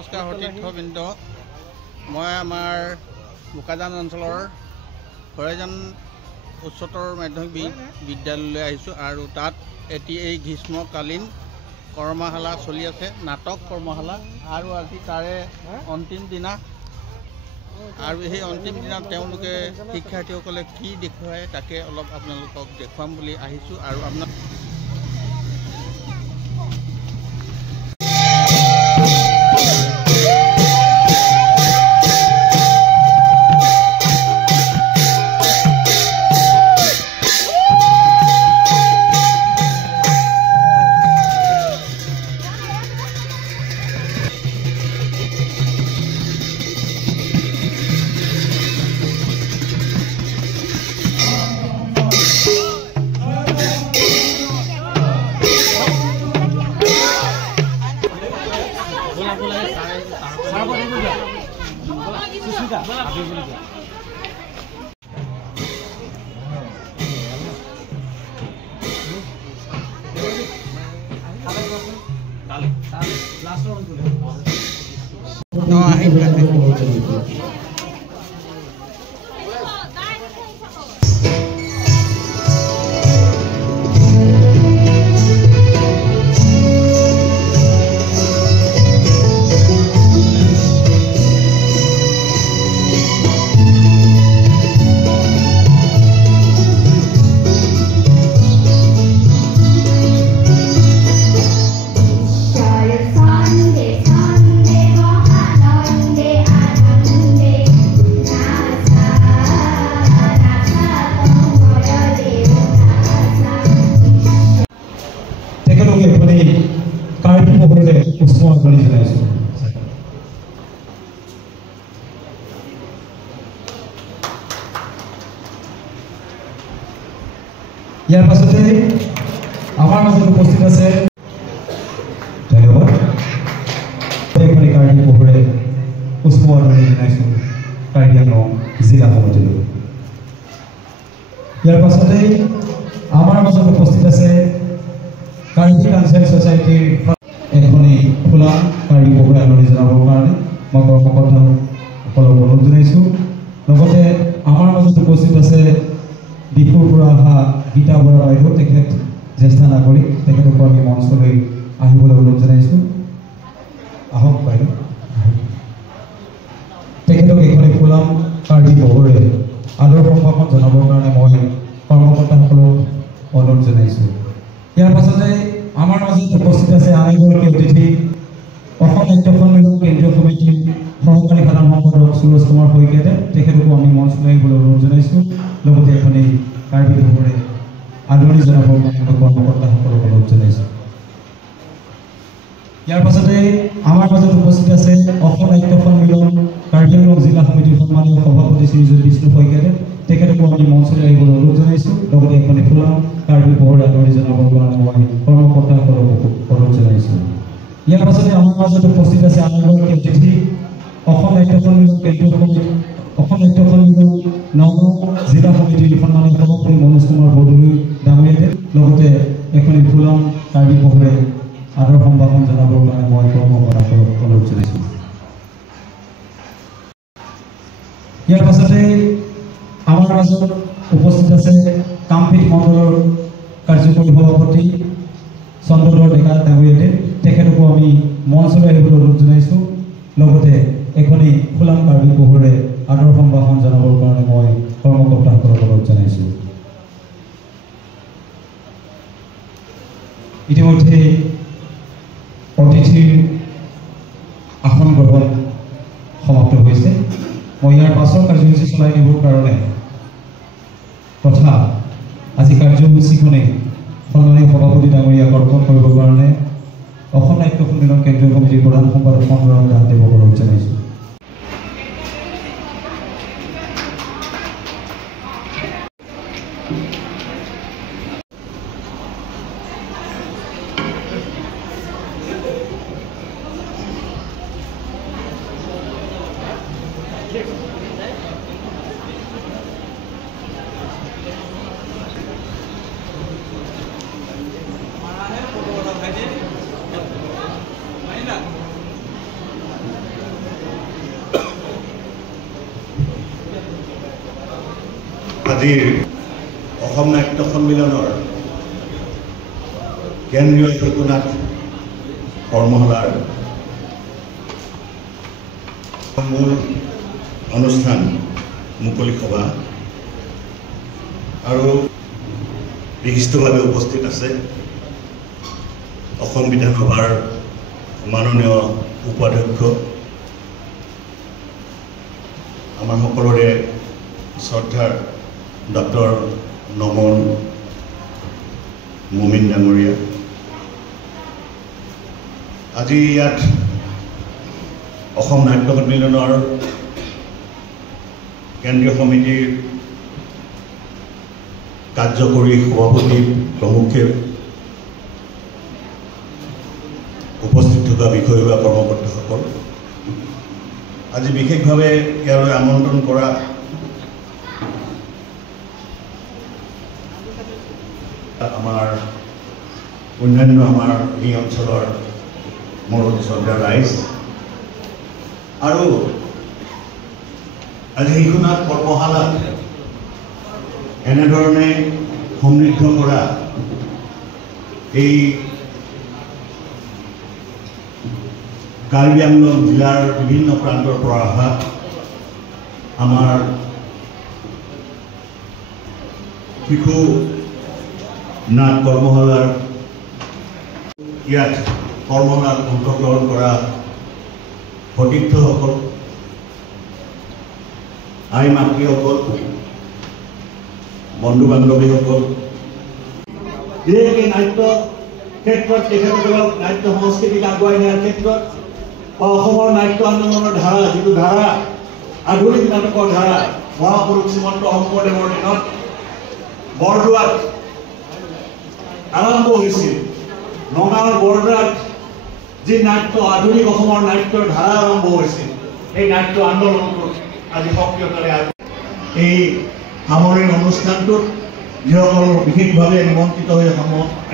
নমস্কাৰ সতীৰ্থবৃন্দ। মই আমাৰ বোকাজান অঞ্চলৰ হৰাইজান উচ্চতৰ মাধ্যমিক বিদ্যালয়লৈ আহিছোঁ আৰু তাত এই গ্ৰীষ্মকালীন কৰ্মশালা চলি আছে, নাটক কৰ্মশালা। আৰু আজি তাৰে অন্তিম দিনা আৰু সেই অন্তিম দিনা তেওঁলোকে শিক্ষাৰ্থীসকলে কি দেখুৱায় তাকে অলপ আপোনালোকক দেখুৱাম বুলি আহিছোঁ। আৰু আপোনাক ইয়াৰ পাছতে আমাৰ মাজত উপস্থিত আছে ধন্যবাদ কাৰ্বি পোহৰে পুষ্প আদৰণি জনাইছোঁ কাৰ্বি আংলং জিলা সমিতিলৈ। ইয়াৰ পাছতে আমাৰ মাজত উপস্থিত আছে কাৰ্বি কালচাৰেল ছ'চাইটিৰ এখনি খোলা কাৰ্বি পোহৰে আদৰণি জনাবৰ কাৰণে মই কৰ্মকৰ্তাসকলক অনুৰোধ জনাইছোঁ। লগতে আমাৰ মাজত উপস্থিত আছে ডিফুৰ পৰা অহা গীতা বৰা বাইদেউ, তেখেত জ্যেষ্ঠ নাগৰিক, তেখেতকো আমি মঞ্চলৈ আহিবলৈ অনুৰোধ জনাইছোঁ। আহক বাইদেউ। তেখেতক এইখনি ফুলাম কাৰ্বি পোহৰে আদৰ সম্ভাষণ জনাবৰ কাৰণে মই কৰ্মকৰ্তাসকলক অনুৰোধ জনাইছোঁ। ইয়াৰ পাছতে আমাৰ মাজত উপস্থিত আছে আন এগৰাকী অতিথি, অসম নাট্য সন্মিলন কেন্দ্ৰীয় সমিতিৰ সহকাৰী সাধাৰণ সম্পাদক সুৰজ কুমাৰ শইকীয়াদেৱ, তেখেতকো আমি মঞ্চলৈ আহিবলৈ অনুৰোধ জনাইছোঁ। লগতে এখনি কাৰ্বি পোহৰে আদৰণি জনাবৰ কাৰণে কৰ্মকৰ্তাসকলক অনুৰোধ জনাইছোঁ। ইয়াৰ পাছতে আমাৰ মাজত উপস্থিত আছে অসম নাট্য সন্মিলন কাৰ্বি আংলং জিলা সমিতিৰ সন্মানীয় সভাপতি শ্ৰীযুত বিষ্ণু শইকীয়াদেৱ, তেখেতকো আমি মঞ্চলৈ আহিবলৈ অনুৰোধ জনাইছোঁ। লগতে এখনি ফুলাম কাৰ্বি পোহৰে আদৰণি জনাবৰ কাৰণে মই কৰ্মকৰ্তাসকলক অনুৰোধ জনাইছোঁ। ইয়াৰ পাছতে আমাৰ মাজত উপস্থিত আছে আন এগৰাকী অতিথি, অসম নাট্য সন্মিলন কেন্দ্ৰীয় সমিতি অসম নাট্য সন্মিলন নগাঁও জিলা সমিতিৰ সন্মানীয় সভাপতি মনোজ কুমাৰ বৰদলৈ ডাঙৰীয়াদেৱ, লগতে এখনি ফুলাম কাৰ্বি পোহৰে আদৰ সম্ভাষণ জনাবৰ কাৰণে মই কৰ্মকৰ্তাসকলক অনুৰোধ জনাইছোঁ। ইয়াৰ পাছতে আমাৰ মাজত উপস্থিত আছে কামপীঠ মণ্ডলৰ কাৰ্যকৰী সভাপতি চন্দ্ৰধৰ ডেকা ডাঙৰীয়াদেৱ, তেখেতকো আমি মঞ্চলৈ আহিবলৈ অনুৰোধ জনাইছোঁ। লগতে এখনি ফুলাম কাৰ্বি পোহৰে আদৰ সম্ভাষণ জনাবৰ কাৰণে মই কৰ্মকৰ্তাসকলক অনুৰোধ জনাইছোঁ। ইতিমধ্যে অতিথিৰ আসন গ্ৰহণ সমাপ্ত হৈছে। মই ইয়াৰ পাছৰ কাৰ্যসূচী চলাই নিবৰ কাৰণে তথা আজি কাৰ্যসূচীখনে সন্মানীয় সভাপতি ডাঙৰীয়াক অৰ্পণ কৰিবৰ কাৰণে অসম নাট্য সন্মিলন কেন্দ্ৰীয় সমিতিৰ প্ৰধান সম্পাদক চন্দ্ৰধৰ দাসদেৱক অনুৰোধ জনাইছোঁ। আজিৰ অসম নাট্য সন্মিলনৰ কেন্দ্ৰীয় শিশুনাট কৰ্মশালাৰ মূল অনুষ্ঠান মুকলি সভা আৰু বিশিষ্টভাৱে উপস্থিত আছে অসম বিধানসভাৰ মাননীয় উপাধ্যক্ষ আমাৰ সকলোৰে শ্ৰদ্ধাৰ ডক্টৰ নমন মুমিন ডাঙৰীয়া আজি ইয়াত অসম নাট্য সন্মিলনৰ কেন্দ্ৰীয় সমিতিৰ কাৰ্যকৰী সভাপতি প্ৰমুখে উপস্থিত থকা বিষয় বা কৰ্মকৰ্তাসকল আজি বিশেষভাৱে ইয়ালৈ আমন্ত্ৰণ কৰা আমাৰ অন্যান্য আমাৰ এই অঞ্চলৰ মৰমী শ্ৰদ্ধাৰ ৰাইজ আৰু আজি শিশুনাট কৰ্মশালাত এনেধৰণে সমৃদ্ধ কৰা এই কাৰ্বি আংলং জিলাৰ বিভিন্ন প্ৰান্তৰ পৰা অহা আমাৰ শিশু নাট কৰ্মশালাৰ ইয়াত কৰ্মশালাত অংশগ্ৰহণ কৰা সতীৰ্থসকল আই মাতৃসকল বন্ধু বান্ধৱীসকল বিশেষকৈ নাট্য ক্ষেত্ৰত তেখেতসকলক নাট্য সংস্কৃতিক আগুৱাই নিয়াৰ ক্ষেত্ৰত বা অসমৰ নাট্য আন্দোলনৰ ধাৰা যিটো ধাৰা আধুনিক নাটকৰ ধাৰা মহাপুৰুষ শ্ৰীমন্ত শংকৰদেৱৰ দিনত বৰদোৱাত আৰম্ভ হৈছিল নগাঁৱৰ বৰদোৱাত যি নাট্য আধুনিক অসমৰ নাট্যৰ ধাৰা আৰম্ভ হৈছিল এই নাট্য আন্দোলনটোত আজি সক্ৰিয়তাৰে এই সামৰণি অনুষ্ঠানটোত যিসকল বিশেষভাৱে নিমন্ত্ৰিত হৈ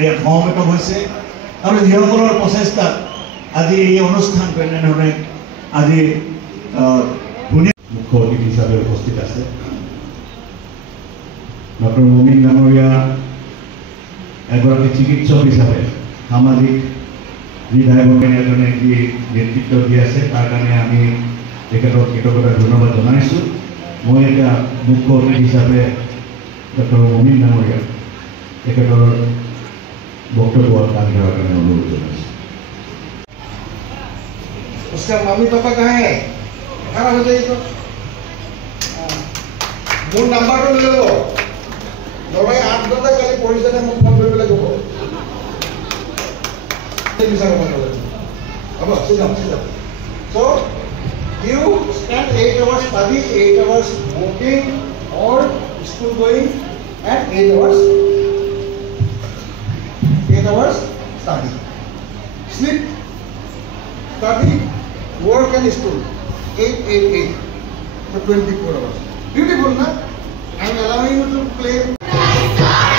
ইয়াত সমবেত হৈছে আৰু যিসকলৰ প্ৰচেষ্টাত আজি এই অনুষ্ঠানটো এনেধৰণে আজি ধুনীয়া মুখ্য অতিথি হিচাপে উপস্থিত আছে ডক্টৰ মুমিন ডাঙৰীয়া এগৰাকী চিকিৎসক হিচাপে সামাজিক যি দায়বদ্ধ এজনে যি নেতৃত্ব দি আছে তাৰ কাৰণে আমি তেখেতক কৃতজ্ঞতা ধন্যবাদ জনাইছোঁ মই এতিয়া মুখ্য অতিথি হিচাপে ডক্টৰ মুমিন ডাঙৰীয়া তেখেতৰ বক্তব্য আগবঢ়োৱাৰ কাৰণে অনুৰোধ জনাইছোঁ उसका मम्मी पापा कहाँ है खाना हो जाए तो मोर नंबर तो ले लो लड़ाई 8 घंटा कल पुलिस ने मुझे फोन पे लगे वो ये मिसा का मतलब अब सीधा so you spend 8 hours study 8 hours working or school going and 8 hours study sleep study work and school 8 so 24 hours beautiful na I'm allowing you to play